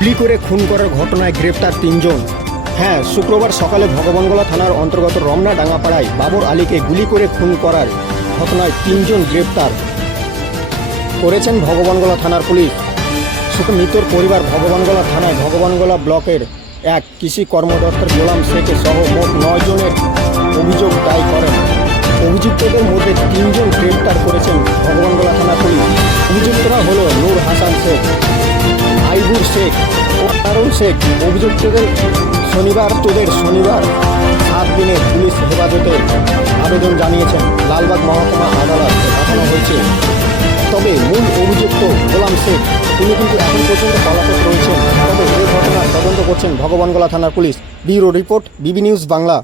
গুলি করে খুন করার ঘটনায় গ্রেপ্তার তিনজন। হ্যাঁ শুক্রবার সকালে ভগবানগোলা থানার অন্তর্গত রমনা ডাঙ্গাপাড়ায় বাবর আলীকে গুলি করে খুন করার ঘটনায় তিনজন গ্রেপ্তার করেছেন ভগবানগোলা থানার পুলিশ। শুধু মৃতর পরিবার ভগবানগোলা থানায় ভগবানগোলা ব্লকের এক কৃষি কর্মদপ্তর গোলাম শেখে সহ মোট নয় জনের অভিযোগ দায় করেন। অভিযুক্তদের মধ্যে তিনজন গ্রেপ্তার করেছেন ভগবানগোলা শেখ কারণ শেখ। অভিযুক্তদের শনিবার, তোদের শনিবার। সাত দিনের পুলিশ হেফাজতে আবেদন জানিয়েছেন লালবাগ মহকুমা আদালত। পাঠানো হয়েছে। তবে মূল অভিযুক্ত গোলাম শেখ, তিনি কিন্তু এখন পর্যন্ত পলাতক রয়েছেন। তবে এই ঘটনার তদন্ত করছেন ভগবানগোলা থানার police. Bureau report, BB news Bangla.